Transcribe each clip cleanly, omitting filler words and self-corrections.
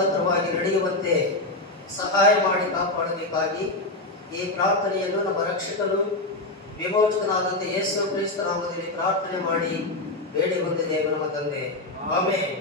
ಮುಂಜಾಗ್ರತವಾಗಿ ನಡೆಯುವಂತೆ ಸಹಾಯ ಮಾಡಿ ಕಾಪಾಡಬೇಕಾಗಿ ಈ ಪ್ರಾರ್ಥನೆಯನ್ನು ನಮ್ಮ ರಕ್ಷಕನು ವಿಮೋಚಕನಾದಂತೆ ಯೇಸು ಕ್ರಿಸ್ತ ನಾಮದಲ್ಲಿ ಪ್ರಾರ್ಥನೆ ಮಾಡಿ ಬೇಡಿ ಹೊಂದಿದ್ದೇವೆ ನಮ್ಮ ತಂದೆ. ಆಮೆನ್.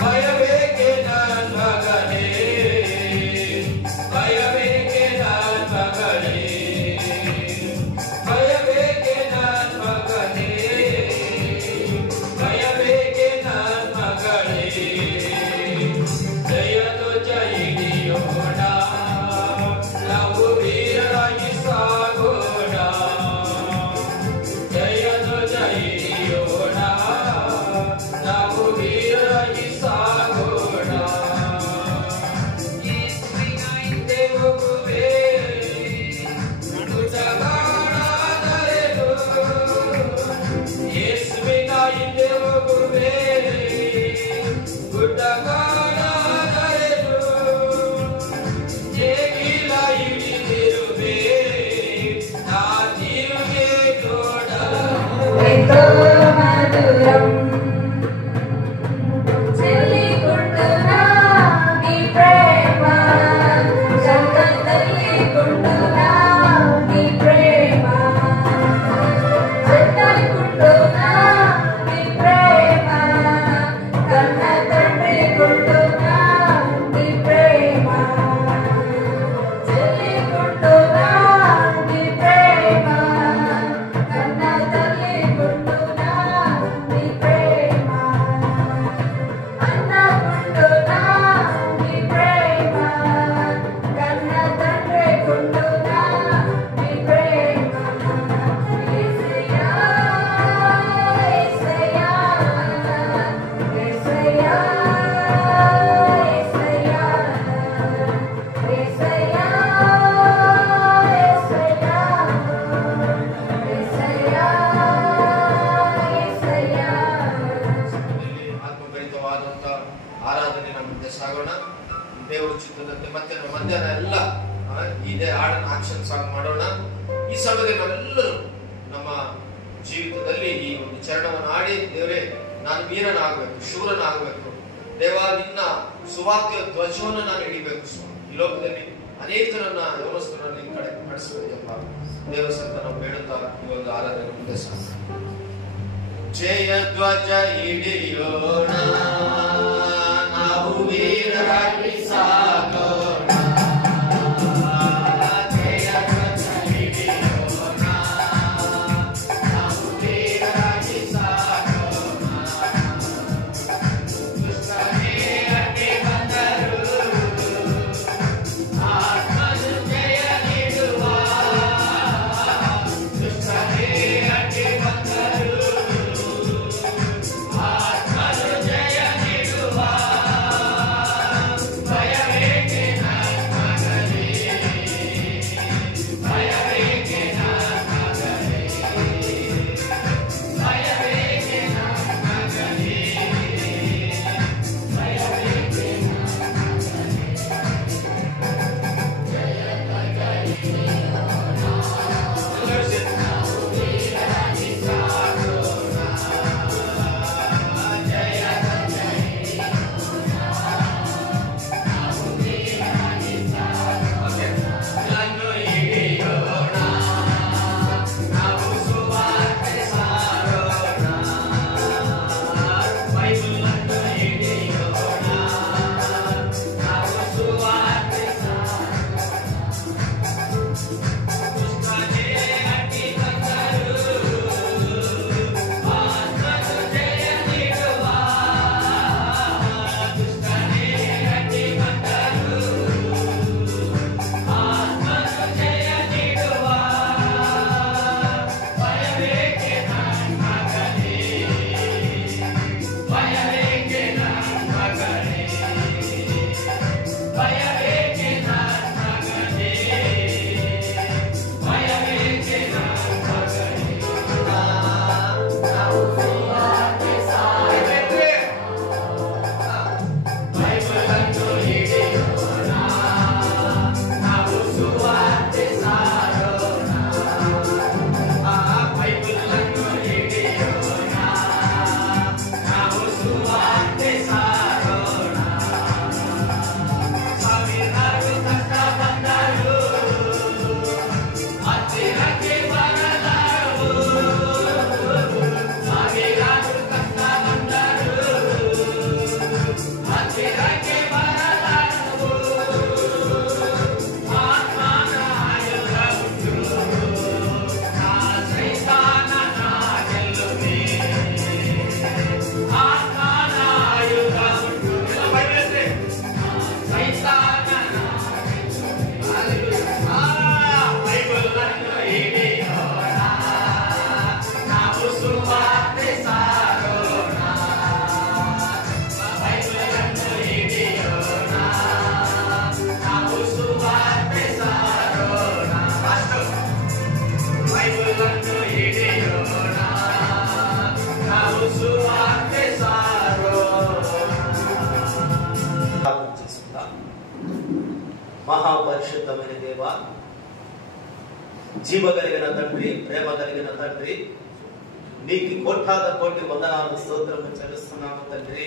ಭಯವೇ ಮಾಡುವಂತ ಆರಾಧನೆ ನಮ್ಮ ಮುಂದೆ ಸಾಗೋಣ. ದೇವರ ಚಿತ್ತದಂತೆ ಮತ್ತೆ ಮಧ್ಯಾಹ್ನ ಎಲ್ಲ ಇದೇ ಹಾಡನ್ನ ಆಕ್ಷನ್ ಸಾಂಗ್ ಮಾಡೋಣ. ಈ ಸಮಯದಲ್ಲಿ ನಾವೆಲ್ಲರೂ ನಮ್ಮ ಜೀವಿತದಲ್ಲಿ ಈ ಒಂದು ಚರಣವನ್ನು ಆಡಿ, ದೇವರೇ ನಾನು ವೀರನಾಗಬೇಕು, ಶೂರನಾಗಬೇಕು, ದೇವ ನಿನ್ನ ಸುವಾರ್ತೆಯ ಧ್ವಜವನ್ನು ನಾನು ಹಿಡಿಬೇಕು. ಈ ಲೋಕದಲ್ಲಿ ಅನೇಕ ಜನರನ್ನ ಯೌವನಸ್ಥರನ್ನ ನಿನ್ನ ಕಡೆ ನಡೆಸಬೇಕಪ್ಪ. ದೇವರ ಸಂತ ನಾವು ಬೇಡುತ್ತಾ ಈ ಒಂದು ಆರಾಧನೆ ಮುಂದೆ ಸಾಗೋಣ. ಜಯ ಧ್ವಜ ಹಿಡಿಯೋಣ, ನಾವು ವೀರರಾಗಿ ಸಾಗೋಣ. మహాపరిశుద్ధమైన దేవ, జీవ కలిగిన తండ్రి, ప్రేమ కలిగిన తండ్రి, నీకు కోటాద కోటి వందనాలు స్తోత్రము చెల్లిస్తున్నాము తండ్రి.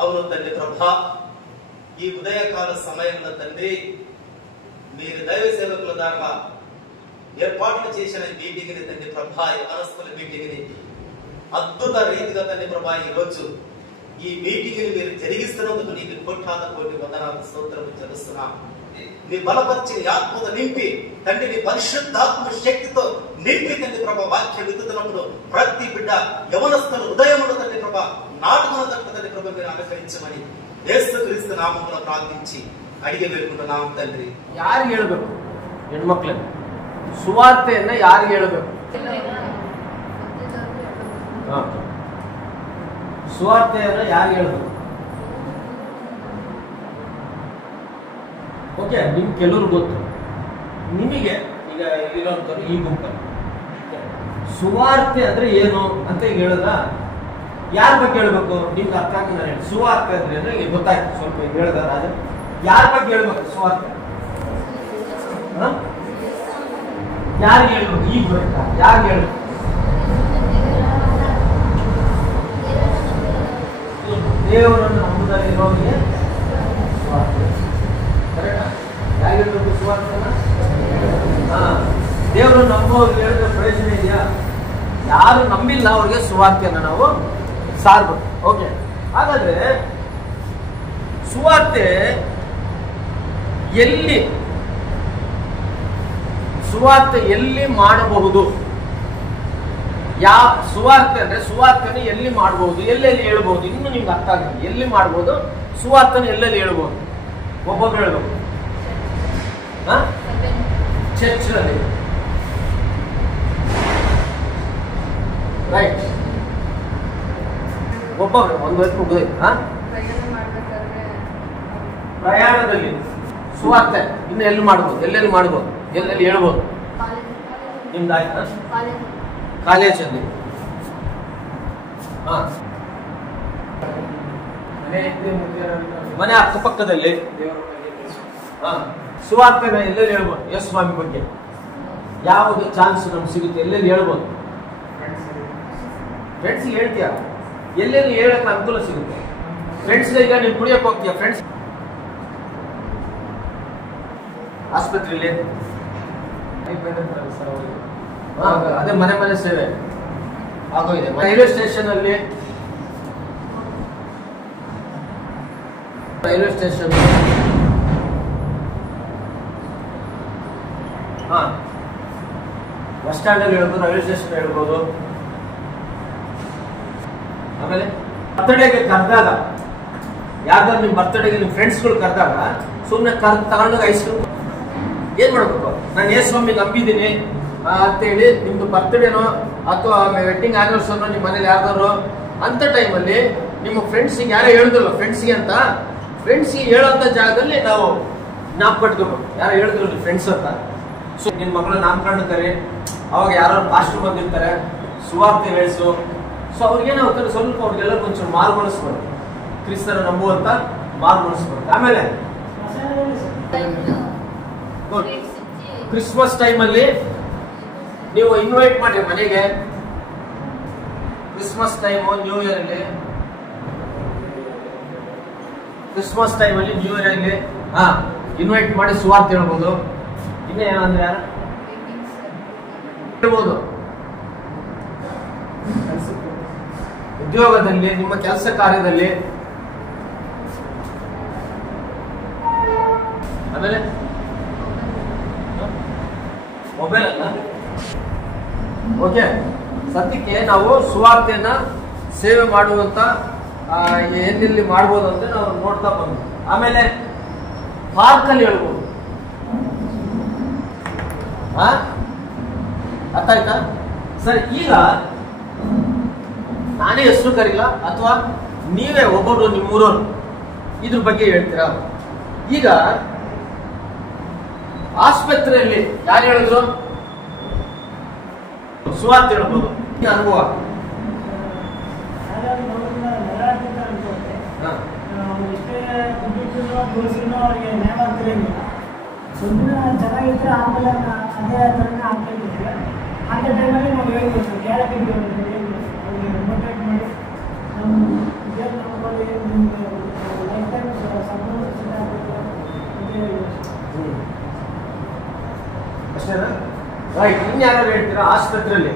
అవును తండ్రి ప్రభా, ఈ ఉదయకాల సమయంలో తండ్రి మీరు దైవ సేవకుల ద్వారా ఏర్పాట్లు చేసిన మీటింగ్ ని తండ్రి ప్రభా, యవనస్తుల మీటింగ్ ని అద్భుత రీతిగా తండ్రి ప్రభా ఈ రోజు ఈ మీటింగ్ ని మీరు జరిగిస్తున్నందుకు నీకు కోటాద కోటి వందనాలు స్తోత్రము చెల్లిస్తున్నాము. నీ బలపరిచి నీ ఆత్మతో నింపి తండ్రి, నీ పరిశుద్ధాత్మ శక్తితో నింపి తండ్రి ప్రభా వాక్యం విత్తుతున్నప్పుడు ప్రతి బిడ్డ యవనస్తుల హృదయములు తండ్రి ప్రభా నాటుకున్న తండ్రి ప్రభా మీరు అనుగ్రహించమని యేసుక్రీస్తు నామములో ప్రార్థించి ಅಡಿಗೆ ಬೇಡ್ಕೊಂಡು ನಾವು ತಂದ್ರಿ. ಯಾರಿಗೆ ಹೇಳ್ಬೇಕು? ಹೆಣ್ಮಕ್ಳಿಗೆ ಸುವಾರ್ತೆಯನ್ನ ಯಾರಿಗೆ ಹೇಳ್ಬೇಕು? ಸುವಾರ್ತೆಯನ್ನ ಯಾರಿಗೆ ಹೇಳ್ಬೇಕು? ಓಕೆ, ನಿಮ್ ಕೆಲವ್ರು ಗೊತ್ತು, ನಿಮಗೆ ಈಗ ಇರೋಂಥವ್ರು ಈ ಗುಂಪಲ್ಲಿ ಸುವಾರ್ತೆ ಅಂದ್ರೆ ಏನು ಅಂತ ಹೇಳಿದ್ರ ಯಾರ ಬಗ್ಗೆ ಹೇಳ್ಬೇಕು ನಿಮ್ಗೆ ಅರ್ಥ ಆಗಿ ನಾನು ಹೇಳಿ. ಸುವಾರ್ತೆ ಅಂದ್ರೆ ನಿಮಗೆ ಗೊತ್ತಾಯ್ತು, ಸ್ವಲ್ಪ ಹೇಳ್ದ ರಾಜ. ಯಾರ ಬಗ್ಗೆ ಹೇಳ್ಬೇಕು ಸುವಾರ್ತೆ? ಯಾರಿಗೆ ಹೇಳ್ಬೇಕು? ಈಗ ಗೊತ್ತಾ ಯಾರಿಗೆ ಹೇಳ್ಬೇಕು? ದೇವರನ್ನು ನಂಬುದಲ್ಲಿರೋರಿಗೆ ಸುವಾರ್ತೆ. ಕರೆಕ್ಟಾ? ಯಾರಿಗೆ ಹೇಳ್ಬೇಕು ಸುವಾರ್ತೆನ? ದೇವರನ್ನು ನಂಬುವವ್ರಿಗೆ ಹೇಳಿದ್ರೆ ಪ್ರಯೋಜನ ಇದೆಯಾ? ಯಾರು ನಂಬಿಲ್ಲ ಅವ್ರಿಗೆ ಸುವಾರ್ತೆಯನ್ನು ನಾವು ಸಾರ್ಬೇಕು. ಓಕೆ, ಹಾಗಾದ್ರೆ ಸುವಾರ್ತೆ ಎಲ್ಲಿ ಮಾಡಬಹುದು? ಸುವಾರ್ತೆ ಅಂದ್ರೆ ಸುವಾರ್ತೆನ ಎಲ್ಲಿ ಮಾಡಬಹುದು, ಎಲ್ಲೆಲ್ಲಿ ಹೇಳ್ಬಹುದು? ಇನ್ನು ನಿಮ್ಗೆ ಅರ್ಥ ಆಗಿದೆ. ಎಲ್ಲಿ ಮಾಡಬಹುದು ಸುವಾರ್ತೆನ, ಎಲ್ಲೆಲ್ಲಿ ಹೇಳ್ಬಹುದು? ಒಬ್ಬೊಬ್ರು ಹೇಳ್ಬೇಕು. ಚರ್ಚ್ನಲ್ಲಿ, ರೈಟ್. ಒಬ್ಬೊಬ್ರು ಒಂದು ವರ್ಷ ಮುಗಿದೈತೆ. ಪ್ರಯಾಣದಲ್ಲಿ ಸುವಾರ್ತೆ ಇನ್ನು ಎಲ್ಲಿ ಮಾಡ್ಬೋದು? ಎಲ್ಲೆಲ್ಲಿ ಮಾಡ್ಬೋದು? ಎಲ್ಲೆಲ್ಲಿ ಹೇಳ್ಬೋದು? ನಿಮ್ದಾಯ್ತಾ? ಕಾಲೇಜಲ್ಲಿ, ಮನೆ ಅಕ್ಕಪಕ್ಕದಲ್ಲಿ ಸುವಾರ್ತೆನ ಎಲ್ಲೆಲ್ಲಿ ಹೇಳ್ಬೋದು? ಯೇಸು ಸ್ವಾಮಿ ಬಗ್ಗೆ ಯಾವುದು ಚಾನ್ಸ್ ನಮ್ಗೆ ಸಿಗುತ್ತೆ? ಎಲ್ಲೆಲ್ಲಿ ಹೇಳ್ಬೋದು? ಫ್ರೆಂಡ್ಸ್ಗೆ ಹೇಳ್ತೀಯ? ಎಲ್ಲೆಲ್ಲಿ ಹೇಳಕ್ಕೆ ಅನುಕೂಲ ಸಿಗುತ್ತೆ? ಫ್ರೆಂಡ್ಸ್ಗೆ ಈಗ ನೀವು ಕುಡಿಯಕ್ಕೆ ಹೋಗ್ತೀಯ, ಫ್ರೆಂಡ್ಸ್ ಆಸ್ಪತ್ರೆಯಲ್ಲಿ ಅದೇ ಮನೆ ಮನೆ ಸೇವೆ ಆಗೋಗಿದೆ. ರೈಲ್ವೆ ಸ್ಟೇಷನ್ ಅಲ್ಲಿ, ರೈಲ್ವೆ ಸ್ಟೇಷನ್, ಬಸ್ ಸ್ಟ್ಯಾಂಡ್ ಅಲ್ಲಿ ಹೇಳ್ಬೋದು, ರೈಲ್ವೆ ಸ್ಟೇಷನ್ ಹೇಳ್ಬೋದು. ಆಮೇಲೆ ಬರ್ತಡೇಗೆ ಕರೆದಾಗ, ಯಾವ್ದಾದ್ರು ನಿಮ್ ಬರ್ತಡೇಗೆ ನಿಮ್ ಫ್ರೆಂಡ್ಸ್ಗಳು ಕರೆದಾಗ ಸುಮ್ಮನೆ ತಗೊಂಡಾಗ ಐಸ್ ಕ್ರೀಮ್ ಏನ್ ಮಾಡ್ಬೇಕು? ನಾನು ಯೇಸು ಸ್ವಾಮಿ ನಂಬಿದ್ದೀನಿ ಅಂತೇಳಿ ನಿಮ್ದು ಬರ್ತ್ಡೇನೋ ಅಥವಾ ವೆಡ್ಡಿಂಗ್ ಆನಿವರ್ಸರಿನೋ ನಿಮ್ಮ ಮನೇಲಿ ಯಾರ್ದಾರು ಅಂತ ಟೈಮಲ್ಲಿ ನಿಮ್ಮ ಫ್ರೆಂಡ್ಸಿಗೆ ಯಾರೋ ಹೇಳಿದ್ರಲ್ಲ, ಫ್ರೆಂಡ್ಸ್ಗೆ ಅಂತ, ಫ್ರೆಂಡ್ಸ್ಗೆ ಹೇಳೋಂಥ ಜಾಗದಲ್ಲಿ ನಾವು ಜ್ಞಾಪಕಟ್ಕೋಬೇಕು. ಯಾರೋ ಹೇಳಿದ್ರು ಫ್ರೆಂಡ್ಸ್ ಅಂತ. ಸೊ ನಿನ್ನ ಮಕ್ಕಳು ನಾಮಕರಣ ಕರಿ, ಅವಾಗ ಯಾರೋ ಪಾಸ್ಟರ್ ಬಂದಿರ್ತಾರೆ, ಸುವಾರ್ತೆ ಹೇಳಿಸು. ಸೊ ಅವ್ರಿಗೇನಾಗ್ತಾರೆ, ಸ್ವಲ್ಪ ಅವ್ರಿಗೆಲ್ಲ ಕೊಂಚ ಮಾರ್ಗೊಳಿಸ್ಬಾರ್ದು, ಕ್ರಿಸ್ತನ ನಂಬುವಂತ ಮಾರ್ಗೊಳಿಸ್ಬಾರ್ದು. ಆಮೇಲೆ ಕ್ರಿಸ್ಮಸ್ ಟೈಮಲ್ಲಿ ನೀವು ಇನ್ವೈಟ್ ಮಾಡಿ ಮನೆಗೆ. ಕ್ರಿಸ್ಮಸ್ ಟೈಮು, ನ್ಯೂ ಇಯರ್ ಅಲ್ಲಿ, ಕ್ರಿಸ್ಮಸ್ ಟೈಮಲ್ಲಿ, ನ್ಯೂ ಇಯರ್ ಅಲ್ಲಿ ಇನ್ವೈಟ್ ಮಾಡಿ ಸುವಾರ್ತೆ ಹೇಳ್ಬೋದು. ಇನ್ನೇನಂದ್ರೆ ಯಾರು ಹೇಳ್ಬೋದು? ಉದ್ಯೋಗದಲ್ಲಿ, ನಿಮ್ಮ ಕೆಲಸ ಕಾರ್ಯದಲ್ಲಿ. ಆಮೇಲೆ ಮೊಬೈಲ್ ಅಲ್ಲ. ಓಕೆ, ಸದ್ಯಕ್ಕೆ ನಾವು ಸುವಾರ್ತೆಯನ್ನ ಸೇವೆ ಮಾಡುವಂತ ಎಲ್ಲೆಲ್ಲಿ ಮಾಡ್ಬೋದು ಅಂತ ನಾವು ನೋಡ್ತಾ ಬಂದ್ವಿ. ಆಮೇಲೆ ಪಾರ್ಕಲ್ಲಿ ಹೇಳ್ಬೋದು. ಅರ್ಥ ಆಯ್ತಾ? ಸರಿ, ಈಗ ನಾನೇ ಹೆಸರು ಕರಿಲ್ಲ, ಅಥವಾ ನೀವೇ ಒಬ್ಬೊಬ್ರು ನಿಮ್ಮೂರವ್ರು ಇದ್ರ ಬಗ್ಗೆ ಹೇಳ್ತೀರಾ? ಈಗ ಆಸ್ಪತ್ರೆಯಲ್ಲಿ ಯಾರು ಹೇಳಿದ್ರು ಸುವಾರ್ತೆ ಹೇಳ್ಬೋದು? ಅನುಭವ ಚೆನ್ನಾಗಿದ್ರೆ ಆಮೇಲೆ ಅದೇ ಥರನೇ ಆಗ್ತಿರ್ತೀವಿ. ಅಂತ ಟೈಮಲ್ಲಿ ನಾವು ಹೇಳ್ಬೋದು, ಕೇಳಕ್ಕೆ ಮೋಟಿವೇಟ್ ಮಾಡಿ ನಮ್ಮ ದೇವ್ರ ನಮ್ಮಲ್ಲಿ ಲೈಫ್ ಟೈಮ್ ಸಪೋರ್ಟ್ ಆಗಬೇಕು ಅಂತ ಹೇಳ್ಬೋದು. ಅಷ್ಟೇನಾ? ರೈಟ್. ಇನ್ಯಾರು ಹೇಳ್ತೀರಾ? ಆಸ್ಪತ್ರೆಯಲ್ಲಿ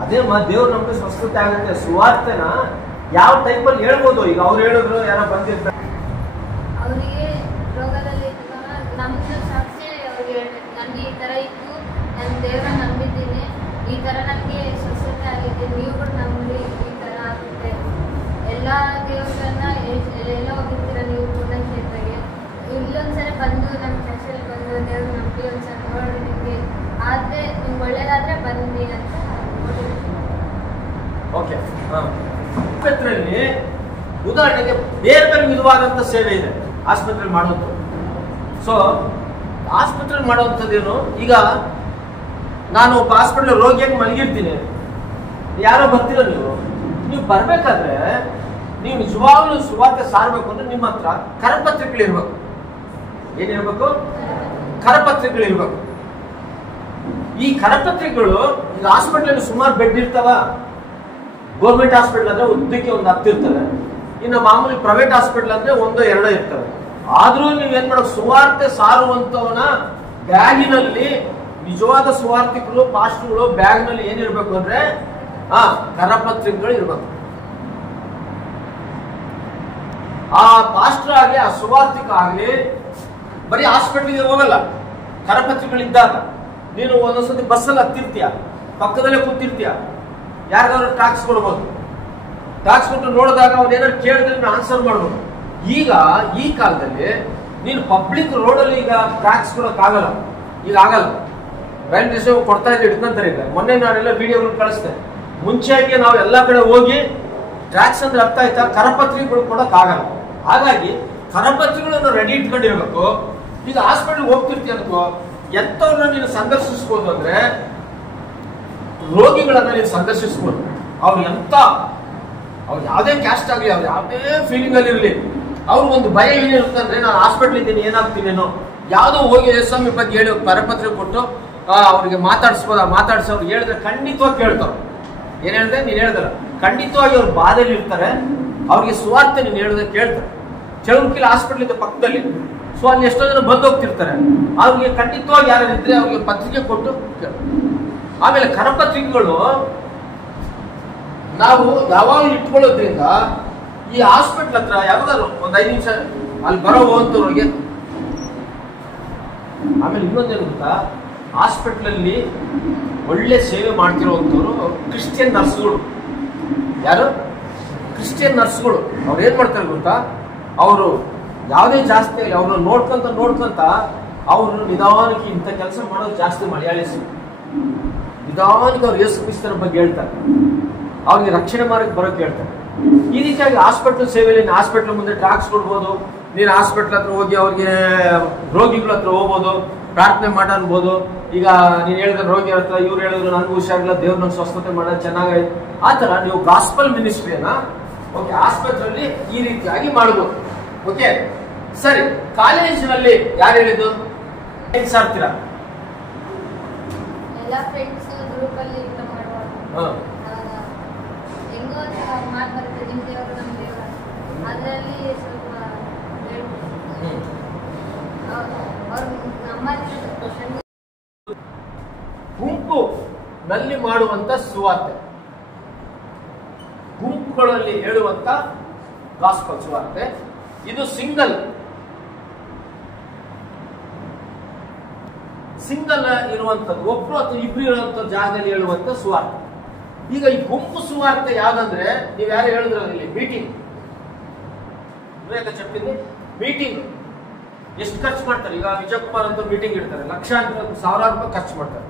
ಅದೇ ದೇವ್ರು ನಮ್ಗೆ ಸ್ವಸ್ಥತೆ ಆಗುತ್ತೆ. ಸುವಾರ್ತೆನ ಯಾವ ಟೈಪಲ್ಲಿ ಹೇಳ್ಬೋದು? ಈಗ ಅವ್ರು ಹೇಳಿದ್ರು, ಯಾರೋ ಬಂದಿರ್ತಾರೆ, ಅವರಿಗೆ ರೋಗದಲ್ಲಿ ನಮ್ದು ಸಾಕ್ಷಿ ಅವ್ರಿಗೆ ಹೇಳ್ಬೇಕು. ನನಗೆ ಈ ತರ ಇತ್ತು, ನನ್ನ ದೇವ್ರ ನಂಬಿದ್ದೀನಿ, ಈ ತರ ನನಗೆ ಸ್ವಸ್ಥತೆ ಆಗಿದೆ, ನೀವು ಕೂಡ ನಂಬಿ ಈ ತರ ಆಗುತ್ತೆ. ಎಲ್ಲ ದೇವ್ರನ್ನ ಎಲ್ಲ ಹೋಗಿರ್ತೀರ ನೀವು ಪೂರ್ಣಕ್ಷೇತ್ರಗೆ, ಇಲ್ಲೊಂದ್ಸರಿ ಬಂದು ನಮ್ಮ ಚರ್ಚಲ್ಲಿ ಬಂದು ದೇವ್ರು ನಂಬಿ ಒಂದ್ಸಲ ನೋಡಿ, ನಿಮಗೆ ಆದ್ರೆ ನಿಮ್ಗೆ ಒಳ್ಳೇದಾದ್ರೆ ಬನ್ನಿ ಅಂತ ಮೋಟಿವೇಶನ್. ಓಕೆ. ಆಸ್ಪತ್ರೆಯಲ್ಲಿ ಉದಾಹರಣೆಗೆ ಬೇರೆ ಬೇರೆ ವಿಧವಾದಂತ ಸೇವೆ ಇದೆ ಆಸ್ಪತ್ರೆಯಲ್ಲಿ ಮಾಡೋದು. ಸೊ ಆಸ್ಪತ್ರೆಯಲ್ಲಿ ಮಾಡುವಂಥದ್ದೇನು? ಈಗ ನಾನು ಒಬ್ಬ ಹಾಸ್ಪಿಟಲ್ ರೋಗಿಯಾಗಿ ಮಲಗಿರ್ತೀನಿ, ಯಾರೋ ಬರ್ತೀರ ನೀವು ಬರ್ಬೇಕಾದ್ರೆ ನೀವು ನಿಜವಾಗ್ಲೂ ಸುವಾರ್ತೆ ಸಾರಬೇಕು ಅಂದ್ರೆ ನಿಮ್ಮ ಹತ್ರ ಕರಪತ್ರಿಕೆಗಳಿರ್ಬೇಕು. ಏನಿರ್ಬೇಕು? ಕರಪತ್ರಿಕೆಗಳಿರ್ಬೇಕು. ಈ ಕರಪತ್ರಿಕೆಗಳು ಈಗ ಹಾಸ್ಪಿಟಲ್ ಸುಮಾರು ಬೆಡ್ ಇರ್ತಾವ. ಗೌರ್ಮೆಂಟ್ ಹಾಸ್ಪಿಟಲ್ ಅಂದ್ರೆ ಉದ್ದಕ್ಕೆ ಒಂದು 10 ಇರ್ತವೆ, ಇನ್ನು ಮಾಮೂಲಿ ಪ್ರೈವೇಟ್ ಹಾಸ್ಪಿಟಲ್ ಅಂದ್ರೆ 1-2 ಇರ್ತವೆ. ಆದ್ರೂ ನೀವೇನ್ ಮಾಡೋ, ಸುವಾರ್ತೆ ಸಾರುವಂತವನ ಬ್ಯಾಗಿನಲ್ಲಿ, ನಿಜವಾದ ಸುವಾರ್ತಿಕರು ಪಾಸ್ಟರ್ಗಳು ಬ್ಯಾಗ್ನಲ್ಲಿ ಏನಿರ್ಬೇಕು ಅಂದ್ರೆ ಕರಪತ್ರಿಕೆಗಳು ಇರ್ಬೇಕು. ಆ ಪಾಸ್ಟರ್ ಆಗ್ಲಿ ಆ ಸುವಾರ್ತಿಕ ಆಗ್ಲಿ ಬರೀ ಹಾಸ್ಪಿಟಲ್ಗೆ ಹೋಗಲ್ಲ. ಕರಪತ್ರಿಕೆಗಳಿದ್ದಾಗ ನೀನು ಒಂದೊಂದ್ಸತಿ ಬಸ್ಸಲ್ಲಿ ಹತ್ತಿರ್ತೀಯ, ಪಕ್ಕದಲ್ಲೇ ಕೂತಿರ್ತೀಯ, ಯಾರಿಗಾದ್ರು ಟ್ಯಾಕ್ಸ್ ಕೊಡ್ಬೋದು. ಟ್ಯಾಕ್ಸ್ ಕೊಟ್ಟು ನೋಡಿದಾಗ ಅವ್ನು ಏನಾದ್ರು ಕೇಳಿದ್ರೆ ಆನ್ಸರ್ ಮಾಡ್ಬೋದು. ಈಗ ಈ ಕಾಲದಲ್ಲಿ ನೀನು ಪಬ್ಲಿಕ್ ರೋಡಲ್ಲಿ ಈಗ ಟ್ಯಾಕ್ಸ್ ಕೊಡೋಕ್ಕಾಗಲ್ಲ. ಈಗ ಆಗಲ್ಲ. ರೈಲ್ವೆ ಸ್ಟೇಷನ್ ಕೊಡ್ತಾ ಇದ್ರೆ ಹಿಡ್ಕೊಂತಾರೆ. ಈಗ ಮೊನ್ನೆ ನಾನೆಲ್ಲ ವಿಡಿಯೋಗಳು ಕಳಿಸ್ದೆ. ಮುಂಚೆಗೆ ನಾವು ಎಲ್ಲಾ ಕಡೆ ಹೋಗಿ ಟ್ಯಾಕ್ಸ್ ಅಂದ್ರೆ ಅರ್ಥ ಆಯ್ತಾ, ಕರಪತ್ರಿಕೆಗಳು ಕೊಡೋಕ್ಕಾಗಲ್ಲ. ಹಾಗಾಗಿ ಕರಪತ್ರಿಕೆಗಳನ್ನು ರೆಡಿ ಇಟ್ಕೊಂಡಿರ್ಬೇಕು. ಈಗ ಹಾಸ್ಪಿಟಲ್ ಹೋಗ್ತಿರ್ತೀಯ ಅನ್ಕೋ, ಎಂತವ್ರನ್ನ ನೀನು ಸಂದರ್ಶಿಸ್ಬೋದು ಅಂದ್ರೆ ರೋಗಿಗಳನ್ನ ನೀನು ಸಂದರ್ಶಿಸ್ಬೋದು. ಅವ್ರು ಅವ್ರು ಯಾವುದೇ ಕ್ಯಾಸ್ಟ್ ಆಗಲಿ, ಅವ್ರು ಯಾವುದೇ ಫೀಲಿಂಗ್ ಅಲ್ಲಿ ಇರಲಿ, ಅವ್ರು ಒಂದು ಭಯ ಏನಿರುತ್ತಂದ್ರೆ ನಾನು ಹಾಸ್ಪಿಟಲ್ ಇದ್ದೀನಿ ಏನಾಗ್ತೀನೇನೋ, ಯಾವುದೋ ಹೋಗಿ ಸ್ವಾಮಿ ಬಗ್ಗೆ ಹೇಳಿ ಕರಪತ್ರಿಕೆ ಕೊಟ್ಟು ಅವ್ರಿಗೆ ಮಾತಾಡಿಸ್ಬೋದ, ಮಾತಾಡಿಸಿ ಅವ್ರು ಹೇಳಿದ್ರೆ ಖಂಡಿತವಾಗಿ ಕೇಳ್ತಾರೆ. ಏನ್ ಹೇಳಿದ್ರೆ ನೀನ್ ಹೇಳಿದ್ರ ಖಂಡಿತವಾಗಿ ಅವ್ರು ಬಾಧೆಯಲ್ಲಿ ಇರ್ತಾರೆ. ಅವ್ರಿಗೆ ಸುವಾರ್ತೆ ನೀನು ಹೇಳಿದ್ರೆ ಕೇಳ್ತಾರೆ. ಚಳುಕಿಲ ಹಾಸ್ಪಿಟಲ್ ಇದೆ ಪಕ್ಕದಲ್ಲಿ, ಸೊ ಅಲ್ಲಿ ಎಷ್ಟೋ ಜನ ಬಂದು ಹೋಗ್ತಿರ್ತಾರೆ. ಅವ್ರಿಗೆ ಖಂಡಿತವಾಗಿ ಯಾರು ಇದ್ರೆ ಅವ್ರಿಗೆ ಪತ್ರಿಕೆ ಕೊಟ್ಟು ಆಮೇಲೆ ಕರಪತ್ರಿಕೆಗಳು ನಾವು ಯಾವಾಗಲೂ ಇಟ್ಕೊಳ್ಳೋದ್ರಿಂದ ಈ ಹಾಸ್ಪಿಟಲ್ ಹತ್ರ ಯಾವ್ದಾದ್ರು ಒಂದ್ 5 ನಿಮಿಷ ಅಲ್ಲಿ ಬರೋ ಹೋಗ್ತವ್ರಿಗೆ. ಆಮೇಲೆ ಇನ್ನೊಂದೇನು ಗೊತ್ತಾ, ಹಾಸ್ಪಿಟಲ್ ಅಲ್ಲಿ ಒಳ್ಳೆ ಸೇವೆ ಮಾಡ್ತಿರೋಂಥವ್ರು ಕ್ರಿಶ್ಚಿಯನ್ ನರ್ಸ್ಗಳು. ಯಾರು? ಕ್ರಿಶ್ಚಿಯನ್ ನರ್ಸ್ಗಳು. ಅವ್ರು ಏನ್ ಮಾಡ್ತಾರೆ ಗೊತ್ತಾ, ಅವರು ಯಾವುದೇ ಜಾಸ್ತಿ ಆಗಲಿ ಅವ್ರನ್ನ ನೋಡ್ಕೊಂತ ಅವ್ರು ನಿಧಾನಕ್ಕೆ ಇಂಥ ಕೆಲಸ ಮಾಡೋದು ಜಾಸ್ತಿ ಮಲಯಾಳಿಸಿ ನಿಧಾನಕ್ಕೆ ಅವ್ರು ಯೇಸು ಕ್ರಿಸ್ತನ ಬಗ್ಗೆ ಹೇಳ್ತಾರೆ, ಅವ್ರಿಗೆ ರಕ್ಷಣೆ ಮಾಡಕ್ಕೆ ಬರೋಕೆ ಹೇಳ್ತಾರೆ. ಈ ರೀತಿಯಾಗಿ ಹಾಸ್ಪಿಟಲ್ ಸೇವೆಯಲ್ಲಿ ಹಾಸ್ಪಿಟಲ್ ಮುಂದೆ ಟ್ಯಾಕ್ಸ್ ಕೊಡ್ಬೋದು. ನೀನು ಹಾಸ್ಪಿಟಲ್ ಹತ್ರ ಹೋಗಿ ಅವ್ರಿಗೆ ರೋಗಿಗಳ ಹತ್ರ ಹೋಗ್ಬೋದು, ಪ್ರಾರ್ಥನೆ ಮಾಡಬಹುದು. ಈಗ ನೀನ್ ಹೇಳಿದ್ರೆ ರೋಗಿ ಹತ್ರ ಇವ್ರು ಹೇಳಿದ್ರು ನನ್ಗೂ ಹುಷಾರಿಲ್ಲ, ದೇವ್ರ ನಂಗೆ ಸ್ವಸ್ಥತೆ ಮಾಡೋದು ಚೆನ್ನಾಗೈತೆ. ಆತರ ನೀವು ಗಾಸ್ಪಲ್ ಮಿನಿಸ್ಟ್ರಿಯನ್ನ ಓಕೆ ಆಸ್ಪತ್ರೆಯಲ್ಲಿ ಈ ರೀತಿಯಾಗಿ ಮಾಡಬಹುದು. ಓಕೆ ಸರಿ. ಕಾಲೇಜಿನಲ್ಲಿ ಯಾರು ಹೇಳಿದ್ದು? ಹೆಂಗ್ ಸಾರ್ತೀರಾ? ಎಲ್ಲ ಫ್ರೆಂಡ್ಸ್ ಗ್ರೂಪ್ ಅಲ್ಲಿ ಊಟ ಮಾಡುವಾಗ ಹೆಂಗೋ ಮಾತು ಬರುತ್ತೆ, ನಿಮ್ ದೇವರು ನಮ್ ದೇವರು, ಅದರಲ್ಲಿ ಸ್ವಲ್ಪ ಗುಂಪುನಲ್ಲಿ ಮಾಡುವಂತ ಸುವಾರ್ತೆ, ಗುಂಪುಗಳಲ್ಲಿ ಹೇಳುವಂತ ಗಾಸ್ಪಲ್ ಸುವಾರ್ತೆ. ಇದು ಸಿಂಗಲ್ ಇರುವಂತದ್ದು, ಒಬ್ರು ಅಥವಾ ಇಬ್ರು ಇರುವಂತ ಜಾಗದಲ್ಲಿ ಹೇಳುವಂತ ಸುವಾರ್ತೆ. ಈಗ ಈ ಗುಂಪು ಸುವಾರ್ತೆ ಯಾವ್ದಂದ್ರೆ, ನೀವ್ ಯಾರು ಹೇಳಿದ್ರ ಇಲ್ಲಿ ಮೀಟಿಂಗ್ ಚೆಪ್ಪಿಂದ ಮೀಟಿಂಗ್ ಎಷ್ಟು ಖರ್ಚು ಮಾಡ್ತಾರೆ? ಈಗ ವಿಜಯಕುಮಾರ್ ಅಂತ ಮೀಟಿಂಗ್ ಇಡ್ತಾರೆ, ಲಕ್ಷಾಂತರ ಸಾವಿರಾರು ರೂಪಾಯಿ ಖರ್ಚು ಮಾಡ್ತಾರೆ.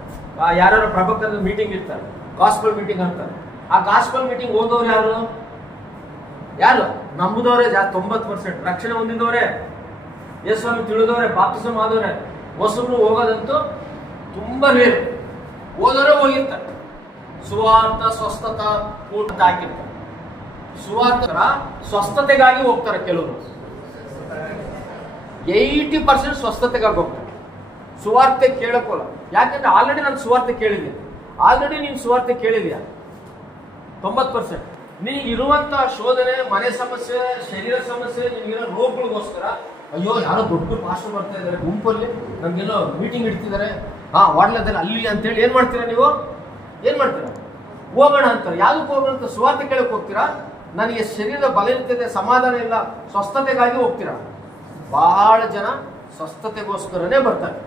ಯಾರು ಪ್ರಭುತ್ವದ ಮೀಟಿಂಗ್ ಇರ್ತಾರೆ, ಗಾಸ್ಪಲ್ ಮೀಟಿಂಗ್ ಅಂತಾರೆ. ಆ ಗಾಸ್ಪಲ್ ಮೀಟಿಂಗ್ ಹೋದವ್ರು ಯಾರು ನಂಬುದವರೇ 90%, ರಕ್ಷಣೆ ಹೊಂದಿದವರೇ, ಯೇಸುವನ್ನು ತಿಳಿದವರೇ, ಬಾಪ್ತಿಸಮ್ ಆದವರೇ. ಹೊಸಬ್ರು ಹೋಗೋದಂತೂ ತುಂಬಾ ರೇರು. ಹೋದವರೇ ಹೋಗಿರ್ತಾರೆ. ಸುವಾರ್ಥ ಸ್ವಸ್ಥತ ಊಟ ಹಾಕಿರ್ತಾರೆ. ಸುವಾರ್ಥ ಸ್ವಸ್ಥತೆಗಾಗಿ ಹೋಗ್ತಾರೆ. ಕೆಲವರು 80% ಸ್ವಸ್ಥತೆಗಾಗಿ ಹೋಗ್ತಾರೆ, ಸುವಾರ್ತೆ ಕೇಳಕ್ಕೋಲ್ಲ. ಯಾಕಂದ್ರೆ ಆಲ್ರೆಡಿ ನಾನು ಸುವಾರ್ತೆ ಕೇಳಿದ್ದೀನಿ. ಆಲ್ರೆಡಿ ನೀನು ಸುವಾರ್ತೆ ಕೇಳಿದ್ಯಾ 90%. ನಿನಗಿರುವಂತ ಶೋಧನೆ, ಮನೆ ಸಮಸ್ಯೆ, ಶರೀರ ಸಮಸ್ಯೆ, ನಿನಗಿರೋ ರೋಗಗಳಿಗೋಸ್ಕರ ಅಯ್ಯೋ ಯಾರೋ ದೊಡ್ಡ ಭಾಷಣ ಮಾಡ್ತಾ ಇದ್ದಾರೆ ಗುಂಪಲ್ಲಿ, ನಮ್ಗೆಲ್ಲೋ ಮೀಟಿಂಗ್ ಇಡ್ತಿದ್ದಾರೆ, ವಾಡ್ಲದಲ್ಲಿ ಅಲ್ಲಿ ಅಂತೇಳಿ ಏನ್ ಮಾಡ್ತೀರಾ ನೀವು? ಏನ್ ಮಾಡ್ತೀರಾ? ಹೋಗೋಣ ಅಂತಾರೆ. ಯಾವ್ದಕ್ಕೆ ಹೋಗೋಣ ಅಂತ? ಸುವಾರ್ತೆ ಕೇಳಕ್ ಹೋಗ್ತೀರಾ? ನನಗೆ ಶರೀರದ ಬಲವಿರ್ತದೆ, ಸಮಾಧಾನ ಇಲ್ಲ, ಸ್ವಸ್ಥತೆಗಾಗಿ ಹೋಗ್ತೀರಾ? ಬಹಳ ಜನ ಸ್ವಸ್ಥತೆಗೋಸ್ಕರನೇ ಬರ್ತಾರೆ.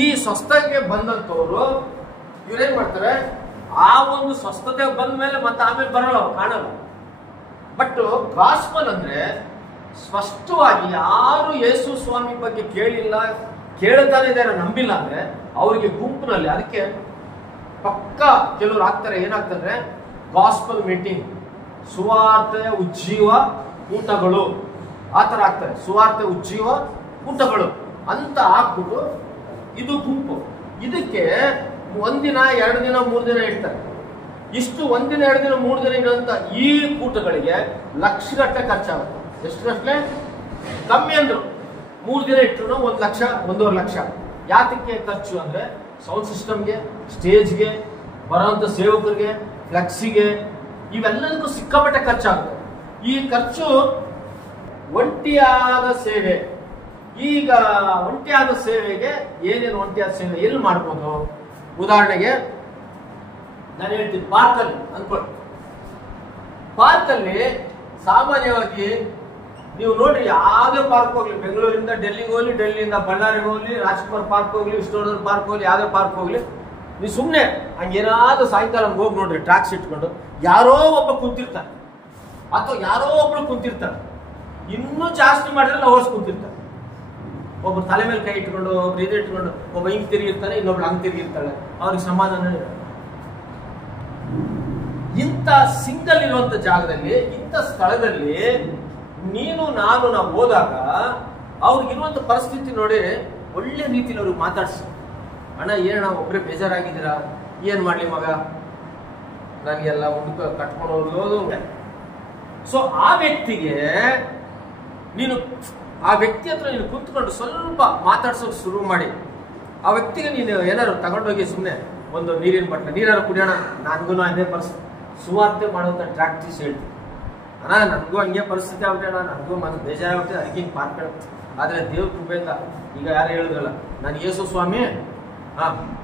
ಈ ಸ್ವಸ್ಥತೆಗೆ ಬಂದಂತವ್ರು ಇವ್ರೇನ್ ಮಾಡ್ತಾರೆ, ಆ ಒಂದು ಸ್ವಸ್ಥತೆ ಬಂದ ಮೇಲೆ ಮತ್ತೆ ಆಮೇಲೆ ಬರಲ್ಲ, ಅವ್ರು ಕಾಣಲ್ಲ. ಬಟ್ ಗಾಸ್ಪಲ್ ಅಂದ್ರೆ ಸ್ಪಷ್ಟವಾಗಿ ಯಾರು ಯೇಸು ಸ್ವಾಮಿ ಬಗ್ಗೆ ಕೇಳಿಲ್ಲ, ಕೇಳ್ತಾನೆ ಇದ್ದಾರೆ, ನಂಬಿಲ್ಲ ಅಂದ್ರೆ ಅವ್ರಿಗೆ ಗುಂಪಿನಲ್ಲಿ ಅದಕ್ಕೆ ಪಕ್ಕ ಕೆಲವರು ಆಗ್ತಾರೆ. ಏನಾಗ್ತಂದ್ರೆ ಗಾಸ್ಪಲ್ ಮೀಟಿಂಗ್, ಸುವಾರ್ತೆ ಉಜ್ಜೀವ ಊಟಗಳು, ಆತರ ಆಗ್ತಾರೆ. ಸುವಾರ್ತೆ ಉಜ್ಜೀವ ಊಟಗಳು ಅಂತ ಹಾಕ್ಬಿಟ್ಟು ಇದು ಗುಂಪು. ಇದಕ್ಕೆ ಒಂದಿನ 2 ದಿನ 3 ದಿನ ಇಡ್ತಾರೆ. ಇಷ್ಟು 1 ದಿನ 2 ದಿನ 3 ದಿನ ಇರುವಂತ ಈ ಕೂಟಗಳಿಗೆ ಲಕ್ಷಗಟ್ಟಲೆ ಖರ್ಚಾಗುತ್ತೆ. ಎಷ್ಟು ಗಟ್ಟಲೆ? ಕಮ್ಮಿ ಅಂದ್ರು 3 ದಿನ ಇಟ್ಟರು 1 ಲಕ್ಷ 1.5 ಲಕ್ಷ. ಯಾತಕ್ಕೆ ಖರ್ಚು ಅಂದ್ರೆ ಸೌಂಡ್ ಸಿಸ್ಟಮ್ಗೆ, ಸ್ಟೇಜ್ಗೆ, ಬರೋಂಥ ಸೇವಕರಿಗೆ, ಫ್ಲೆಕ್ಸಿಗೆ, ಇವೆಲ್ಲದಕ್ಕೂ ಸಿಕ್ಕಾಪಟ್ಟೆ ಖರ್ಚಾಗುತ್ತೆ. ಈ ಖರ್ಚು ಒಂಟಿಯಾದ ಸೇವೆ. ಈಗ ಒಂಟಿಯಾದ ಸೇವೆಗೆ ಏನೇನು ಒಂಟಿಯಾದ ಸೇವೆ ಎಲ್ಲಿ ಮಾಡ್ಬೋದು? ಉದಾಹರಣೆಗೆ ನಾನು ಹೇಳ್ತೀನಿ, ಪಾರ್ಕಲ್ಲಿ ಅನ್ಕೊಳ್ಳಿ. ಪಾರ್ಕಲ್ಲಿ ಸಾಮಾನ್ಯವಾಗಿ ನೀವು ನೋಡ್ರಿ, ಯಾವುದೇ ಪಾರ್ಕ್ ಹೋಗ್ಲಿ, ಬೆಂಗಳೂರಿಂದ ಡೆಲ್ಲಿಗೆ ಹೋಗ್ಲಿ, ಡೆಲ್ಲಿಯಿಂದ ಬಳ್ಳಾರಿಗೆ ಹೋಗ್ಲಿ, ರಾಜ್ಕುಮಾರ್ ಪಾರ್ಕ್ ಹೋಗ್ಲಿ, ವಿಷ್ಣುವರ್ಧನ್ ಪಾರ್ಕ್ ಹೋಗ್ಲಿ, ಯಾವುದೇ ಪಾರ್ಕ್ ಹೋಗ್ಲಿ, ನೀವು ಸುಮ್ಮನೆ ಹಂಗೇನಾದ್ರೂ ಸಾಯಂಕಾಲ ಹೋಗಿ ನೋಡ್ರಿ, ಟ್ರ್ಯಾಕ್ಸ್ ಇಟ್ಕೊಂಡು ಯಾರೋ ಒಬ್ಬ ಕುಂತಿರ್ತಾರೆ ಅಥವಾ ಯಾರೋ ಒಬ್ರು ಕುಂತಿರ್ತಾರೆ. ಇನ್ನೂ ಜಾಸ್ತಿ ಮಾಡಿದ್ರೆ ಲವರ್ಸ್ ಕುಂತಿರ್ತಾರೆ. ಒಬ್ರು ತಲೆ ಮೇಲೆ ಕೈ ಇಟ್ಕೊಂಡು, ಒಬ್ರು ಇದು ಇಟ್ಕೊಂಡು, ಒಬ್ಬ ಹಿಂಗ್ ತಿರುಗಿರ್ತಾನೆ, ಇನ್ನೊಬ್ರು ಹಂಗ್ ತಿರುಗಿರ್ತಾಳೆ. ಅವ್ರಿಗೆ ಸಮಾಧಾನ ಇಲ್ಲ. ಇಂಥ ಸಿಂಗಲ್ ಇರುವಂತ ಜಾಗದಲ್ಲಿ, ಇಂಥ ಸ್ಥಳದಲ್ಲಿ ನೀನು ನಾವು ಹೋದಾಗ ಅವ್ರಿಗಿರುವಂತ ಪರಿಸ್ಥಿತಿ ನೋಡಿ ಒಳ್ಳೆ ರೀತಿಯಲ್ಲಿ ಅವ್ರಿಗೆ ಮಾತಾಡ್ಸಿ, ಅಣ್ಣ ಏನಣ್ಣ ಒಬ್ಬರೇ ಬೇಜಾರಾಗಿದ್ದೀರಾ, ಏನ್ ಮಾಡ್ಲಿ ಮಗ, ನನಗೆಲ್ಲ ಕಟ್ಕೊಂಡು ಹೋಗೋದು. ಸೊ ಆ ವ್ಯಕ್ತಿಗೆ ನೀನು ಆ ವ್ಯಕ್ತಿ ಹತ್ರ ನೀನು ಕುಂತ್ಕೊಂಡು ಸ್ವಲ್ಪ ಮಾತಾಡ್ಸೋಕೆ ಶುರು ಮಾಡಿ, ಆ ವ್ಯಕ್ತಿಗೆ ನೀನು ಏನಾದ್ರು ತಗೊಂಡೋಗಿ ಸುಮ್ಮನೆ ಒಂದು ನೀರಿನ ಬಟ್ಲ ನೀರಾರು ಕುಡಿಯೋಣ, ನನಗೂ ಅದೇ ಪರಿಸ್ಥಿತಿ, ಸುವಾರ್ತೆ ಮಾಡುವಂಥ ಪ್ರಾಕ್ಟೀಸ್ ಹೇಳ್ತೀನಿ. ಅಣ್ಣ ನನಗೂ ಹಂಗೆ ಪರಿಸ್ಥಿತಿ ಆಗ್ಬಿಟ್ಟೆ ಅಣ್ಣ, ನನಗೂ ಮನಸ್ಸು ಬೇಜಾರಾಗ್ಬಿಟ್ಟೆ, ಅದಕ್ಕೆ ಹಿಂಗೆ ಪಾರ್ಕ್. ಆದರೆ ದೇವ್ರ ಕೃಪೆಯಿಂದ ಈಗ ಯಾರು ಹೇಳಿದ್ರಲ್ಲ, ನಾನು ಯೇಸು ಸ್ವಾಮಿ,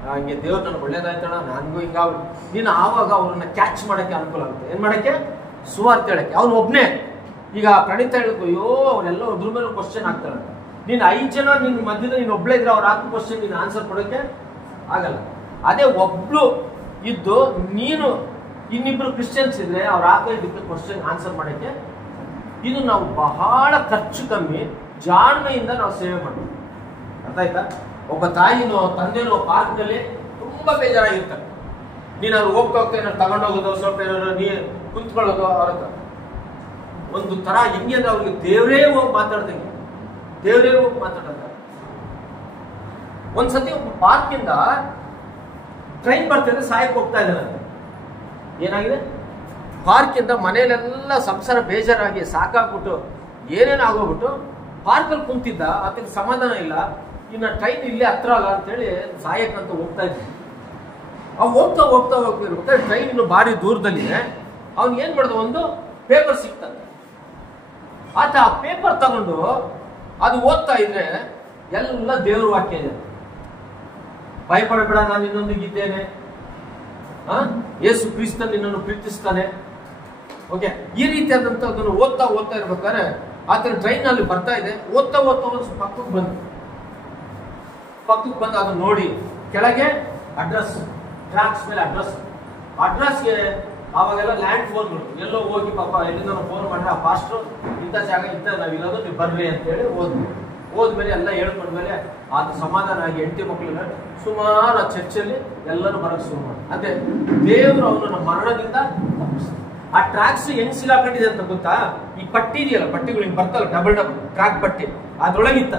ಹಂಗೆ ದೇವ್ರು ನನಗೆ ಒಳ್ಳೇದಾಯ್ತಣ್ಣ, ನನಗೂ ಹಿಂಗಾಗ್ಬಿಟ್ಟು, ನೀನು ಆವಾಗ ಅವ್ರನ್ನ ಕ್ಯಾಚ್ ಮಾಡೋಕ್ಕೆ ಅನುಕೂಲ ಆಗುತ್ತೆ. ಏನು ಮಾಡೋಕ್ಕೆ? ಸುವಾರ್ತೆ ಹೇಳಕ್ಕೆ. ಅವನು ಒಬ್ಬನೇ. ಈಗ ಪ್ರಣೀತ ಹೇಳಿದ್ರು, ಅಯ್ಯೋ ಅವರೆಲ್ಲ ಅದ್ರ ಮೇಲೆ ಕ್ವಶನ್ ಆಗ್ತಾರಂತ. ನೀನು 5 ಜನ ನಿನ್ನ ಮಧ್ಯದ ನೀನು ಒಬ್ಳೇ ಇದ್ರೆ ಅವ್ರು ಹಾಕೋ ಕ್ವಶನ್ ನೀನು ಆನ್ಸರ್ ಕೊಡೋಕ್ಕೆ ಆಗಲ್ಲ. ಅದೇ ಒಬ್ಳು ಇದ್ದು ನೀನು ಇನ್ನಿಬ್ರು ಕ್ರಿಶ್ಚಿಯನ್ಸ್ ಇದ್ರೆ ಅವ್ರು ಹಾಕೋ ಇದಕ್ಕೆ ಕ್ವಶನ್ ಆನ್ಸರ್ ಮಾಡೋಕ್ಕೆ, ಇದು ನಾವು ಬಹಳ ಖರ್ಚು ಕಮ್ಮಿ ಜಾಣ್ಮೆಯಿಂದ ನಾವು ಸೇವೆ ಮಾಡ್ತೀವಿ. ಅರ್ಥ ಆಯ್ತಾ? ಒಬ್ಬ ತಾಯಿನೋ ತಂದೆನೋ ಪಾರ್ಕ್ನಲ್ಲಿ ತುಂಬಾ ಬೇಜಾರಾಗಿರ್ತಾರೆ. ನೀನು ಅವ್ರು ಹೋಗ್ತಾ ಏನಾದ್ರು ತಗೊಂಡೋಗೋದು, ಸ್ವಲ್ಪ ಏನಾದ್ರು ನೀ ಕುಂತ್ಕೊಳ್ಳೋದು, ಅವ್ರ ಒಂದು ತರ ಹೆಂಗೆ ಅಂದ್ರೆ ಅವ್ರಿಗೆ ದೇವರೇ ಹೋಗಿ ಮಾತಾಡ್ದಂಗೆ, ದೇವರೇ ಹೋಗಿ ಮಾತಾಡೋದು. ಒಂದ್ಸತಿ ಒಬ್ಬ ಪಾರ್ಕಿಂದ ಟ್ರೈನ್ ಬರ್ತಿದ್ರೆ ಸಾಯಕ್ಕೆ ಹೋಗ್ತಾ ಇದ್ದಾನೆ. ಏನಾಗಿದೆ? ಪಾರ್ಕಿಂದ ಮನೇಲೆಲ್ಲ ಸಂಸಾರ ಬೇಜಾರಾಗಿ ಸಾಕಾಗ್ಬಿಟ್ಟು ಏನೇನು ಆಗೋಗ್ಬಿಟ್ಟು ಪಾರ್ಕಲ್ಲಿ ಕುಂತಿದ್ದ. ಅದಕ್ಕೆ ಸಮಾಧಾನ ಇಲ್ಲ, ಇನ್ನು ಟ್ರೈನ್ ಇಲ್ಲೇ ಹತ್ರ ಅಲ್ಲ ಅಂತೇಳಿ ಸಾಯಕ್ಕಂತ ಹೋಗ್ತಾ ಇದ್ದ. ಅವ್ ಹೋಗ್ತಾ ಹೋಗ್ತಾ ಹೋಗ್ತಿರ್ಬೇಕಾದ್ರೆ ಟ್ರೈನ್ ಇನ್ನು ಭಾರಿ ದೂರದಲ್ಲಿದೆ. ಅವ್ನ್ ಏನ್ ಮಾಡ್ದ, ಒಂದು ಪೇಪರ್ ಸಿಕ್ತಂತೆ. ಆತ ಆ ಪೇಪರ್ ತಗೊಂಡು ಅದು ಓದ್ತಾ ಇದ್ರೆ ಎಲ್ಲ ದೇವ್ರ ವಾಕ್ಯ ಇದೆ. ಭಯಪಡಬೇಡ, ನಾನು ನಿನ್ನೊಂದಿಗಿದ್ದೇನೆ, ಯೇಸು ಕ್ರಿಸ್ತ ನಿನ್ನನ್ನು ಪ್ರೀತಿಸ್ತಾನೆ. ಓಕೆ, ಈ ರೀತಿಯಾದಂತ ಅದನ್ನು ಓದ್ತಾ ಇರ್ಬೇಕಾದ್ರೆ ಆತನ ಟ್ರೈನ್ ಅಲ್ಲಿ ಬರ್ತಾ ಇದೆ. ಓದ್ತಾ ಪಕ್ಕಕ್ಕೆ ಬಂದು ಅದನ್ನ ನೋಡಿ ಕೆಳಗೆ ಅಡ್ರೆಸ್, ಟ್ರ್ಯಾಕ್ಸ್ ಮೇಲೆ ಅಡ್ರೆಸ್ಗೆ ಅವಾಗೆಲ್ಲ ಲ್ಯಾಂಡ್ ಫೋನ್ಗಳು ಎಲ್ಲೋ ಹೋಗಿ ಪಾಪ ಎಲ್ಲಿಂದ ಫೋನ್ ಮಾಡ್ರೆ ಆ ಪಾಸ್ಟ್ರು ಇಂಥ ಜಾಗ ಇಂಥ ನಾವಿರೋದು, ನೀವು ಬರ್ರಿ ಅಂತೇಳಿ ಹೋದ್ಮೇಲೆ ಎಲ್ಲ ಹೇಳ್ಕೊಂಡ್ಮೇಲೆ ಅದು ಸಮಾಧಾನ ಆಗಿ 8 ಮಕ್ಕಳನ್ನ ಸುಮಾರು ಆ ಚರ್ಚಲ್ಲಿ ಎಲ್ಲರೂ ಬರಕ್ ಶುರು ಮಾಡಿ. ಅದೇ ದೇವರು ಅವನನ್ನ ಮರಣದಿಂದ ತಪ್ಪಿಸ್ತಾರೆ. ಆ ಟ್ರ್ಯಾಕ್ಸ್ ಹೆಂಗ್ ಸಿಲಾಕೊಂಡಿದೆ ಅಂತ ಗೊತ್ತಾ? ಈ ಪಟ್ಟಿ ಇದೆಯಲ್ಲ, ಪಟ್ಟಿಗಳು ಹಿಂಗ್ ಬರ್ತಲ್ಲ, ಡಬಲ್ ಟ್ರ್ಯಾಕ್ ಪಟ್ಟಿ, ಅದ್ರೊಳಗಿತ್ತ.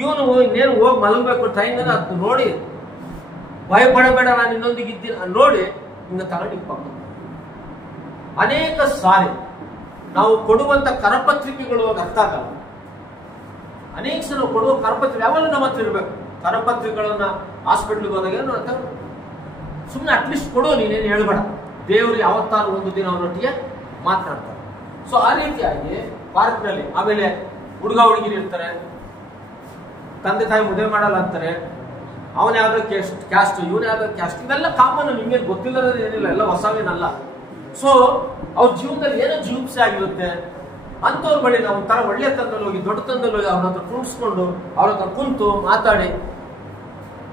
ಇವನು ಇನ್ನೇನು ಹೋಗಿ ಮಲಗಬೇಕು ಟ್ರೈನ್ ಅದು ನೋಡಿ, ಭಯಪಡಬೇಡ ನಾನು ಇನ್ನೊಂದಿಗೆ ಇದ್ದೀನಿ ನೋಡಿ ಇನ್ನು ತಗೊಂಡಿಗೆ ಪಾಪ. ಅನೇಕ ಸಾರಿ ನಾವು ಕೊಡುವಂತ ಕರಪತ್ರಿಕೆಗಳು ಅರ್ಥ ಆಗಲ್ಲ. ಅನೇಕ ಸಲ ನಾವು ಕೊಡುವ ಕರಪತ್ರಿಕೆ ಯಾವಾಗ ನಮ್ಮ ಹತ್ರ ಇರ್ಬೇಕು. ಕರಪತ್ರಿಕೆಗಳನ್ನ ಹಾಸ್ಪಿಟ್ಲಿಗೆ ಹೋದಾಗ ಸುಮ್ಮನೆ ಅಟ್ಲೀಸ್ಟ್ ಕೊಡು, ನೀನೇನು ಹೇಳ್ಬೇಡ. ದೇವರು ಯಾವತ್ತಾರು ಒಂದು ದಿನ ಅವನೊಟ್ಟಿಗೆ ಮಾತನಾಡ್ತಾರೆ. ಸೊ ಆ ರೀತಿಯಾಗಿ ಪಾರ್ಕ್ನಲ್ಲಿ ಆಮೇಲೆ ಹುಡುಗ ಹುಡುಗಿರು ಇರ್ತಾರೆ, ತಂದೆ ತಾಯಿ ಮದುವೆ ಮಾಡಲ್ಲ ಅಂತಾರೆ, ಅವನ ಯಾವ್ದೋ ಕ್ಯಾಸ್ಟ್, ಇವನ್ ಯಾವ್ದೋ ಕ್ಯಾಸ್ಟ್, ಇವೆಲ್ಲ ಕಾಮನ್, ನಿಮ್ಗೆ ಗೊತ್ತಿಲ್ಲದ ಏನಿಲ್ಲ, ಎಲ್ಲ ಹೊಸವೇನಲ್ಲ. ಸೊ ಅವ್ರ ಜೀವನದಲ್ಲಿ ಏನೋ ಜೀವಪ್ಸೆ ಆಗಿರುತ್ತೆ. ಅಂತವ್ರ ಬಳಿ ನಾವು ಒಂಥರ ಒಳ್ಳೆ ತಂದಲ್ಲಿ ಹೋಗಿ, ದೊಡ್ಡ ತಂದಲ್ಲಿ ಹೋಗಿ ಅವ್ರ ಹತ್ರ ಕುಣಿಸ್ಕೊಂಡು ಅವ್ರ ಹತ್ರ ಕುಂತು ಮಾತಾಡಿ,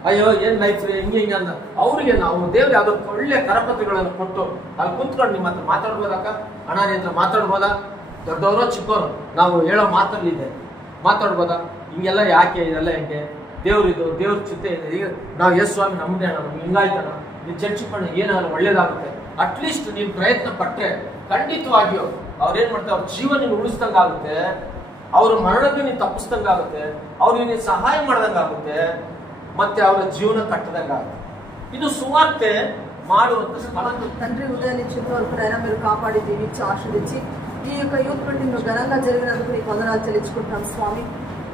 ಅಯ್ಯೋ ಏನ್ ಲೈಫ್ ಹಿಂಗೆ ಅಂದ ಅವ್ರಿಗೆ ನಾವು ದೇವ್ರು ಯಾವ್ದೋ ಒಳ್ಳೆ ಕರಪತ್ರಿಗಳನ್ನು ಕೊಟ್ಟು ಅಲ್ಲಿ ಕುಂತ್ಕೊಂಡು ನಿಮ್ಮ ಹತ್ರ ಮಾತಾಡ್ಬೋದಕ್ಕ, ಅಣ್ಣ ನಿನ್ನ ಹತ್ರ ಮಾತಾಡ್ಬೋದಾ, ದೊಡ್ಡವರೋ ಚಿಕ್ಕವರು ನಾವು ಹೇಳೋ ಮಾತಲ್ಲಿದೆ ಮಾತಾಡ್ಬೋದಾ, ಹಿಂಗೆಲ್ಲ ಯಾಕೆ, ಇದೆಲ್ಲ ಹೆಂಗೆ, ದೇವ್ರಿದು ದೇವ್ರ ಚಿಂತೆ ಇದೆ, ಈಗ ನಾವು ಎಸ್ ಸ್ವಾಮಿ ನಮ್ದೇ ಅಣ್ಣ, ನಮ್ಗೆ ಹಿಂಗಾಯ್ತಣ್ಣ, ನೀನು ಚರ್ಚಿಕೊಂಡು ಏನಾದ್ರು ಒಳ್ಳೇದಾಗುತ್ತೆ. ಅಟ್ಲೀಸ್ಟ್ ನೀನು ಪ್ರಯತ್ನ ಪಟ್ಟರೆ ಖಂಡಿತವಾಗಿಯೋ ಅವ್ರೇನ್ ಮಾಡ್ತಾರೆ, ಅವ್ರ ಜೀವನ ನೀನು ಉಳಿಸ್ದಂಗಾಗುತ್ತೆ, ಅವ್ರ ಮರಣಕ್ಕೆ ನೀನು ತಪ್ಪಿಸ್ದಂಗಾಗುತ್ತೆ, ಅವ್ರಿಗೆ ನೀನು ಸಹಾಯ ಮಾಡ್ದಂಗಾಗುತ್ತೆ, ಮತ್ತೆ ಅವರ ಜೀವನ ಕಟ್ಟದಂಗಾಗುತ್ತೆ. ಇದು ಸುವಾರ್ತೆ ಮಾಡುವಂತ ಸ್ಥಳ. తండ్రి ఉదయం నుంచి ఇంతవరకు అయినా మీరు కాపాడి దీవించి ఆశీర్వదించి ఈ యొక్క యూత్ మీటింగ్ ఘనంగా జరిగినందుకు నీకు వందనాలు చెల్లించుకుంటాం స్వామి.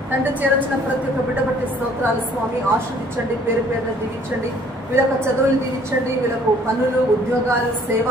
తండ్రి చేరొచ్చిన ప్రతి ఒక్క బిడ్డ బట్టి స్తోత్రాలు స్వామి. ఆశీర్వదించండి, పేరు పేరున దీవించండి, వీళ్ళ యొక్క చదువులు దీవించండి, వీళ్ళకు పనులు, ఉద్యోగాలు, సేవ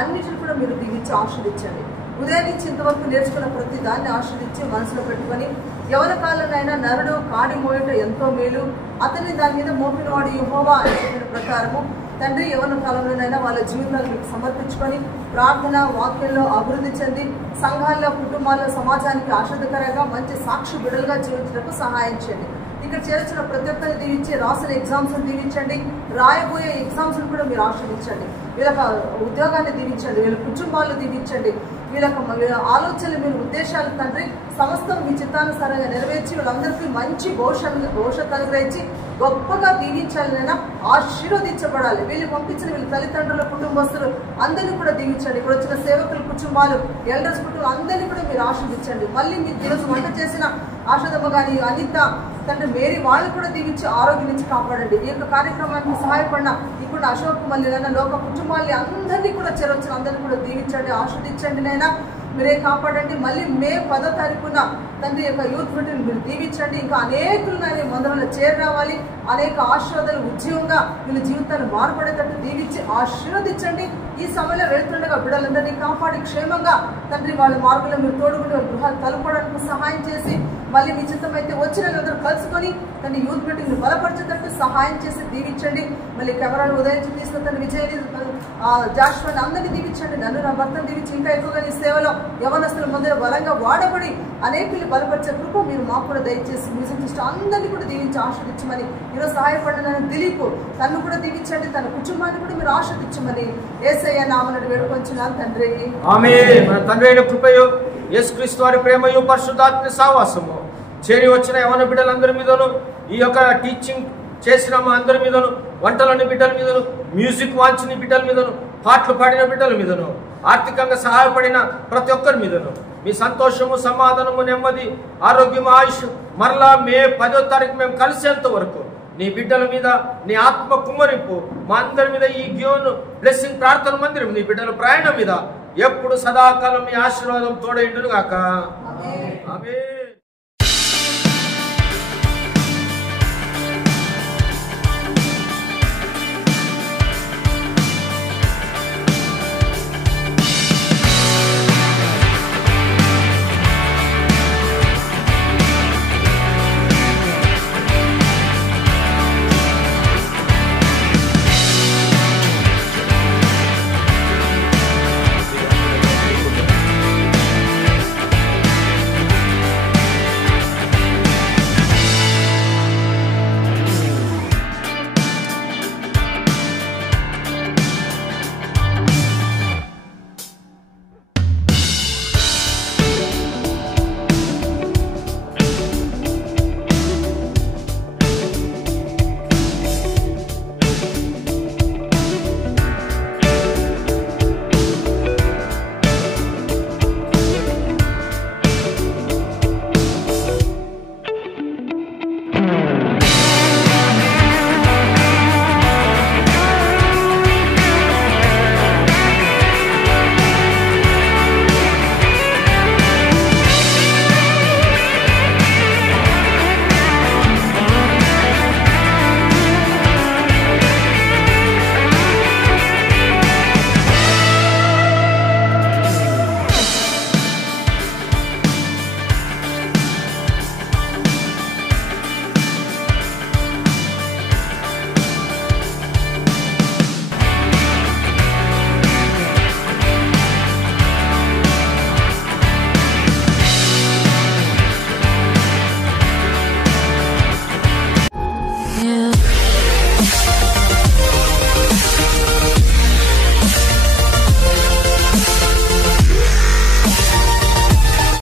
అన్నిటిని కూడా మీరు దీవించి ఆశీర్వదించండి. ఉదయం నుంచి ఇంతవరకు నేర్చుకున్న ప్రతి దాన్ని ఆశీర్వదించి మనసులో పెట్టుకొని యవన కాలంలోనైనా నరుడు కాడి మోయట ఎంతో మేలు, అతన్ని దాని మీద మోపినవాడు యెహోవా అని చెప్పిన ప్రకారము తండ్రి యవన కాలంలోనైనా వాళ్ళ జీవితాలు మీకు సమర్పించుకొని ప్రార్థన వాక్యంలో అభివృద్ధి చెంది సంఘాల్లో, కుటుంబాల్లో, సమాజానికి ఆశ్రదకరంగా మంచి సాక్షి బిడ్డలుగా జీవించడానికి సహాయం చేయండి. ఇక్కడ చేర్చిన ప్రతి ఒక్కరిని దీవించి రాసిన ఎగ్జామ్స్ దీవించండి, రాయబోయే ఎగ్జామ్స్ కూడా మీరు ఆశ్రయించండి. వీళ్ళకి ఉద్యోగాన్ని దీవించండి, వీళ్ళ కుటుంబాలను దీవించండి, వీళ్ళకి ఆలోచనలు, మీరు ఉద్దేశాలు తండ్రి సమస్తం మీ చిత్తానుసారంగా నెరవేర్చి వీళ్ళందరికీ మంచి భవిష్యత్తు అనుగ్రహించి గొప్పగా దీవించాలనైనా ఆశీర్వదించబడాలి. వీళ్ళు పంపించిన వీళ్ళ తల్లిదండ్రుల కుటుంబస్తులు అందరినీ కూడా దీవించండి. ఇక్కడ వచ్చిన సేవకుల కుటుంబాలు, ఎల్డర్స్ కుటుంబం అందరినీ కూడా మీరు ఆశీర్వదించండి. మళ్ళీ మీకు ఈరోజు వంట చేసిన ఆశదమ్మ కానీ, అనిత తండ్రి మేరీ వాళ్ళు కూడా దీవించి ఆరోగ్యం నుంచి కాపాడండి. ఈ యొక్క కార్యక్రమానికి సహాయపడిన ఇప్పుడు అశోక్ మళ్ళీ లోక కుటుంబాలని అందరినీ కూడా చేరొచ్చిన అందరినీ కూడా దీవించండి, ఆశీర్వదించండి నైనా మీరే కాపాడండి. మళ్ళీ మే 10వ తారీఖున తండ్రి యొక్క యూత్ మీటింగ్ మీరు దీవించండి. ఇంకా అనేకులు మందిరంలో చేరి రావాలి, అనేక ఆశీర్వాదాలు ఉద్యోగంగా వీళ్ళ జీవితాన్ని మారుపడేటట్టు దీవించి ఆశీర్వదించండి. ఈ సమయంలో వెళ్తుండగా బిడ్డలందరినీ కాపాడి క్షేమంగా తండ్రి వాళ్ళ మార్గంలో మీరు తోడుకుంటే వాళ్ళ గృహాలు కలుపుకోవడానికి సహాయం చేసి మళ్ళీ మీ చిత్తం అయితే వచ్చిన అందరూ కలుసుకొని తండ్రి యూత్ మీటింగ్ బలపరిచేటట్టు సహాయం చేసి దీవించండి. మళ్ళీ కెమెరాలు ఉదయించి తీసుకున్న తండ్రి విజయని, జాషువాని అందరినీ దీవించండి. నన్ను, నా భర్తను దీవించి ఇంకా ఎక్కువగా నీ సేవలో యవనస్తుల మధ్య బలంగా వాడబడి అనేకులు బలపరిచే కృప మీరు మాకు కూడా దయచేసి మ్యూజిక్ ఇష్టం అందరినీ కూడా దీవించి ఆశీర్వదించమని ఈరోజు సహాయపడిన దిలీప్ తను కూడా దీవించండి, తన కుటుంబాన్ని కూడా మీరు ఆశీర్వదించమని యేసయ్య నామమున వేడుకొంచున్నాను తండ్రి. ఆమేన్. మన తండ్రి అయిన కృపయు యేసుక్రీస్తు వారి ప్రేమయు పరిశుద్ధాత్మ సహవాసము చేరి వచ్చిన యవన బిడ్డలందరి మీదను, ఈ యొక్క టీచింగ్ చేసిన మా అందరి మీదను, వంటలని బిడ్డల మీదను, మ్యూజిక్ వాంచిన బిడ్డల మీదను, పాటలు పాడిన బిడ్డల మీదను, ఆర్థికంగా సహాయపడిన ప్రతి ఒక్కరి మీదను మీ సంతోషము, సమాధానము, నెమ్మది, ఆరోగ్యం, ఆయుష్ మరలా మే 10వ తారీఖు మేము కలిసేంత వరకు నీ బిడ్డల మీద నీ ఆత్మ కుమ్మరింపు మా అందరి మీద ఈ గియోన్ బ్లెస్సింగ్ ప్రార్థన మందిరం నీ బిడ్డల ప్రయాణం మీద ఎప్పుడు సదాకాలం మీ ఆశీర్వాదం తోడైండును గాక. ఆమేన్.